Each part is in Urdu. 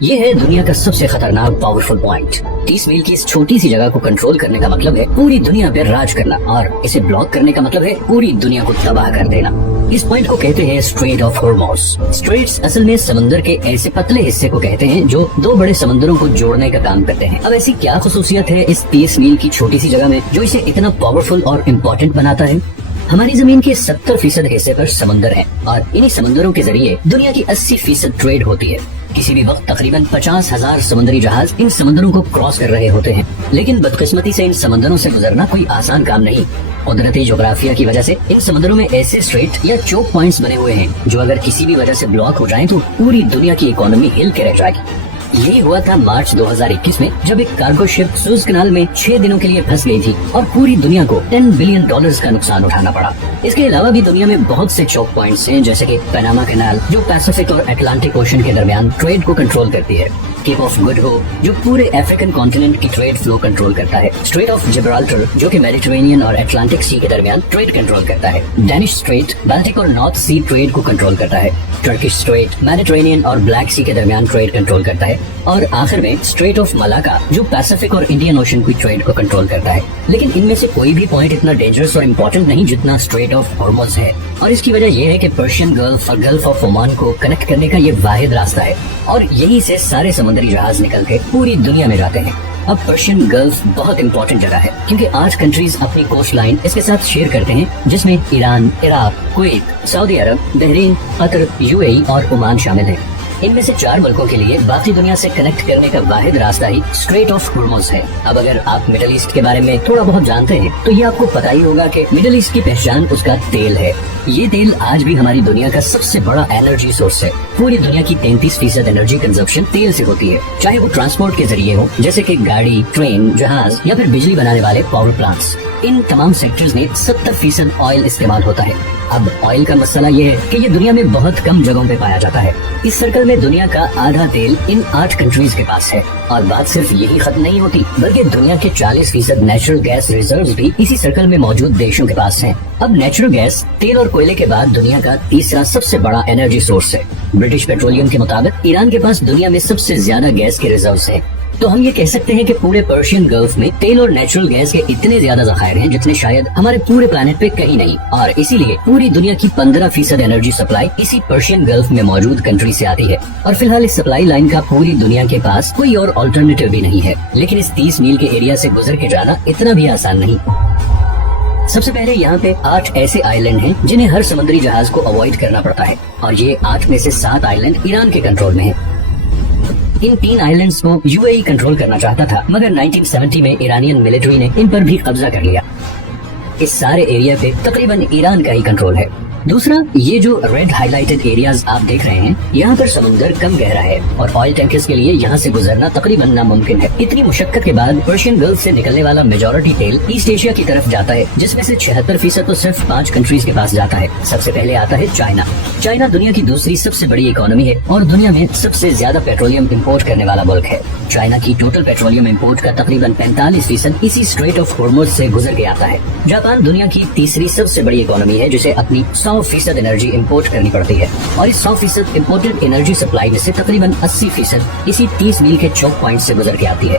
یہ ہے دنیا کا سب سے خطرناک پاورفل پوائنٹ۔ 30 میل کی اس چھوٹی سی جگہ کو کنٹرول کرنے کا مطلب ہے پوری دنیا پہ راج کرنا، اور اسے بلاک کرنے کا مطلب ہے پوری دنیا کو تباہ کر دینا۔ اس پوائنٹ کو کہتے ہیں اسٹریٹ آف ہارموز۔ اسٹریٹس اصل میں سمندر کے ایسے پتلے حصے کو کہتے ہیں جو دو بڑے سمندروں کو جوڑنے کا کام کرتے ہیں۔ اب ایسی کیا خصوصیت ہے اس 30 میل کی چھوٹی سی جگہ میں جو اسے اتنا پاورفل اور امپورٹنٹ بناتا ہے؟ ہماری زمین کے 70% حصے پر سمندر ہیں، اور انہی سمندروں کے ذریعے دنیا کی 80% ٹریڈ ہوتی ہے۔ کسی بھی وقت تقریباً 50,000 سمندری جہاز ان سمندروں کو کراس کر رہے ہوتے ہیں، لیکن بدقسمتی سے ان سمندروں سے گزرنا کوئی آسان کام نہیں۔ قدرتی جغرافیہ کی وجہ سے ان سمندروں میں ایسے اسٹریٹ یا چوک پوائنٹس بنے ہوئے ہیں جو اگر کسی بھی وجہ سے بلاک ہو جائیں تو پوری دنیا کی اکانومی ہل کے رہ جائے گی۔ یہی ہوا تھا مارچ 2021 میں، جب ایک کارگو شپ سوئز کنال میں 6 دنوں کے لیے پھنس گئی تھی اور پوری دنیا کو $10 بلین کا نقصان اٹھانا پڑا۔ اس کے علاوہ بھی دنیا میں بہت سے چوک پوائنٹس ہیں، جیسے کہ پیناما کینال جو پیسفک اور اٹلانٹک اوشن کے درمیان ٹریڈ کو کنٹرول کرتی ہے، کیپ آف گڈ ہوپ جو پورے افریقن کانٹیننٹ کی ٹریڈ فلو کنٹرول کرتا ہے، اسٹریٹ آف جبرالٹر جو کہ میڈیٹرینین اور اٹلانٹک سی کے درمیان ٹریڈ کنٹرول کرتا ہے، ڈینش اسٹریٹ بالٹک اور نارتھ سی ٹریڈ کو کنٹرول کرتا ہے، ٹرکش اسٹریٹ میڈیٹرینین اور بلیک سی کے درمیان ٹریڈ کنٹرول کرتا ہے، اور آخر میں اسٹریٹ آف ملاکا جو پیسفک اور انڈین اوشن کی ٹریڈ کو کنٹرول کرتا ہے۔ لیکن ان میں سے کوئی بھی پوائنٹ اتنا ڈینجرس اور امپورٹنٹ نہیں جتنا اسٹریٹ آف ہارموز ہے، اور اس کی وجہ یہ ہے کہ پرشین گلف اور گلف آف عمان کو کنیکٹ کرنے کا یہ واحد راستہ ہے، اور یہی سے سارے سمندری جہاز نکل کے پوری دنیا میں جاتے ہیں۔ اب پرشین گلف بہت امپورٹنٹ جگہ ہے کیونکہ 8 کنٹریز اپنی کوسٹ لائن اس کے ساتھ شیئر کرتے ہیں، جس میں ایران، عراق، کویت، سعودی عرب، بحرین، قطر، UAE اور عمان شامل ہیں۔ ان میں سے 4 ملکوں کے لیے باقی دنیا سے کنیکٹ کرنے کا واحد راستہ ہی اسٹریٹ آف ہارموز ہے۔ اب اگر آپ مڈل ایسٹ کے بارے میں تھوڑا بہت جانتے ہیں تو یہ آپ کو پتا ہی ہوگا کہ مڈل ایسٹ کی پہچان اس کا تیل ہے۔ یہ تیل آج بھی ہماری دنیا کا سب سے بڑا انرجی سورس ہے۔ پوری دنیا کی 33% انرجی کنزمپشن تیل سے ہوتی ہے، چاہے وہ ٹرانسپورٹ کے ذریعے ہو جیسے کہ گاڑی، ٹرین، جہاز یا پھر بجلی بنانے والے پاور پلانٹس۔ ان تمام سیکٹرز میں 70% آئل استعمال ہوتا ہے۔ اب آئل کا مسئلہ یہ ہے کہ یہ دنیا میں بہت کم جگہوں پہ پایا جاتا ہے۔ اس سرکل میں دنیا کا آدھا تیل ان 8 کنٹریز کے پاس ہے، اور بات صرف یہی ختم نہیں ہوتی بلکہ دنیا کے 40% نیچرل گیس ریزروز بھی اسی سرکل میں موجود دیشوں کے پاس ہیں۔ اب نیچرل گیس تیل اور کوئلے کے بعد دنیا کا تیسرا سب سے بڑا انرجی سورس ہے۔ برٹش پیٹرولیم کے مطابق ایران کے پاس دنیا میں سب سے زیادہ گیس کے ریزروز ہیں۔ تو ہم یہ کہہ سکتے ہیں کہ پورے پرشین گلف میں تیل اور نیچرل گیس کے اتنے زیادہ ذخائر ہیں جتنے شاید ہمارے پورے پلانٹ پہ کہیں نہیں، اور اسی لیے پوری دنیا کی 15% انرجی سپلائی اسی پرشین گلف میں موجود کنٹری سے آتی ہے، اور فی الحال اس سپلائی لائن کا پوری دنیا کے پاس کوئی اور آلٹرنیٹو بھی نہیں ہے۔ لیکن اس 30 میل کے ایریا سے گزر کے جانا اتنا بھی آسان نہیں۔ سب سے پہلے یہاں پہ 8 ایسے آئی لینڈ ہیں جنہیں ہر سمندری جہاز کو اوائڈ کرنا پڑتا ہے، اور یہ 8 میں سے 7 آئی لینڈ ایران کے کنٹرول میں ہیں۔ ان 3 آئی لینڈز کو UAE کنٹرول کرنا چاہتا تھا، مگر 1970 میں ایرانین ملٹری نے ان پر بھی قبضہ کر لیا۔ اس سارے ایریا پہ تقریباً ایران کا ہی کنٹرول ہے۔ دوسرا، یہ جو ریڈ ہائی لائٹڈ ایریاز آپ دیکھ رہے ہیں، یہاں پر سمندر کم گہرا ہے اور آئل ٹینکرز کے لیے یہاں سے گزرنا تقریباً ناممکن ہے۔ اتنی مشقت کے بعد پرشین گلف سے نکلنے والا میجورٹی تیل ایسٹ ایشیا کی طرف جاتا ہے، جس میں سے 76% تو صرف 5 کنٹریز کے پاس جاتا ہے۔ سب سے پہلے آتا ہے چائنا۔ چائنا دنیا کی دوسری سب سے بڑی اکانومی ہے اور دنیا میں سب سے زیادہ پیٹرولیم امپورٹ کرنے والا ملک ہے۔ چائنا کی ٹوٹل پیٹرولیم امپورٹ کا تقریباً 45% اسی اسٹریٹ آف ہارموز سے گزر کے آتا ہے۔ جاپان دنیا کی تیسری سب سے بڑی اکانومی ہے، جسے اپنی 100% انرجی امپورٹ کرنی پڑتی ہے، اور اس 100% امپورٹڈ انرجی سپلائی میں سے تقریباً 80% اسی 30 میل کے چوک پوائنٹ سے گزر کے آتی ہے۔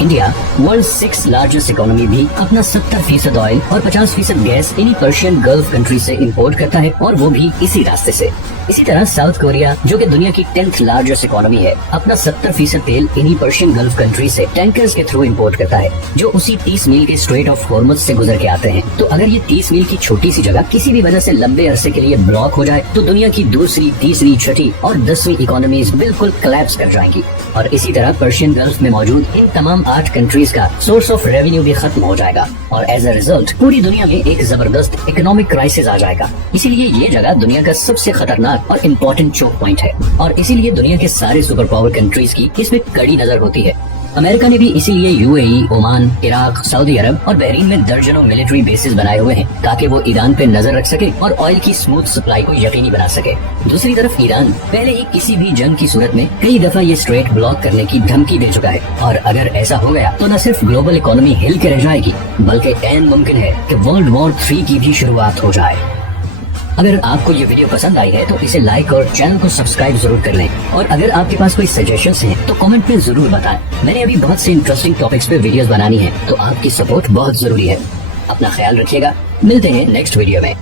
انڈیا ورلڈ 6 لارجسٹ اکانومی بھی اپنا 70% آئل اور 50% گیس انہی پرشین گلف کنٹری سے امپورٹ کرتا ہے، اور وہ بھی اسی راستے سے۔ اسی طرح ساؤتھ کوریا جو کہ دنیا کی 10th لارجسٹ اکانومی ہے، اپنا 70% تیل انہی پرشین گلف کنٹری سے ٹینکرز کے تھرو امپورٹ کرتا ہے، جو اسی 30 میل کے اسٹریٹ آف ہارموز سے گزر کے آتے ہیں۔ تو اگر یہ 30 میل کی چھوٹی سی جگہ کسی بھی وجہ سے لمبے عرصے کے لیے بلاک ہو جائے تو دنیا کی دوسری، تیسری، چھٹی اور 10ویں اکانومیز بالکل کلیپس کر جائیں گی، اور اسی طرح پرشین گلف میں موجود ان تمام 8 کنٹریز کا سورس آف ریونیو بھی ختم ہو جائے گا، اور ایز اے ریزلٹ پوری دنیا میں ایک زبردست اکنامک کرائسس آ جائے گا۔ اسی لیے یہ جگہ دنیا کا سب سے خطرناک اور امپورٹنٹ چوک پوائنٹ ہے، اور اسی لیے دنیا کے سارے سپر پاور کنٹریز کی اس میں کڑی نظر ہوتی ہے۔ امریکہ نے بھی اسی لیے UAE، عمان، عراق، سعودی عرب اور بحرین میں درجنوں ملٹری بیسز بنائے ہوئے ہیں تاکہ وہ ایران پہ نظر رکھ سکے اور آئل کی اسموتھ سپلائی کو یقینی بنا سکے۔ دوسری طرف ایران پہلے ہی کسی بھی جنگ کی صورت میں کئی دفعہ یہ اسٹریٹ بلاک کرنے کی دھمکی دے چکا ہے، اور اگر ایسا ہو گیا تو نہ صرف گلوبل اکانومی ہل کے رہ جائے گی بلکہ عین ممکن ہے کہ World War III کی بھی شروعات ہو جائے۔ اگر آپ کو یہ ویڈیو پسند آئی ہے تو اسے لائک اور چینل کو سبسکرائب ضرور کر لیں، اور اگر آپ کے پاس کوئی سجیشنز ہیں تو کامنٹ میں ضرور بتائیں۔ میں نے ابھی بہت سے انٹرسٹنگ ٹاپکس پہ ویڈیوز بنانی ہیں، تو آپ کی سپورٹ بہت ضروری ہے۔ اپنا خیال رکھیے گا، ملتے ہیں نیکسٹ ویڈیو میں۔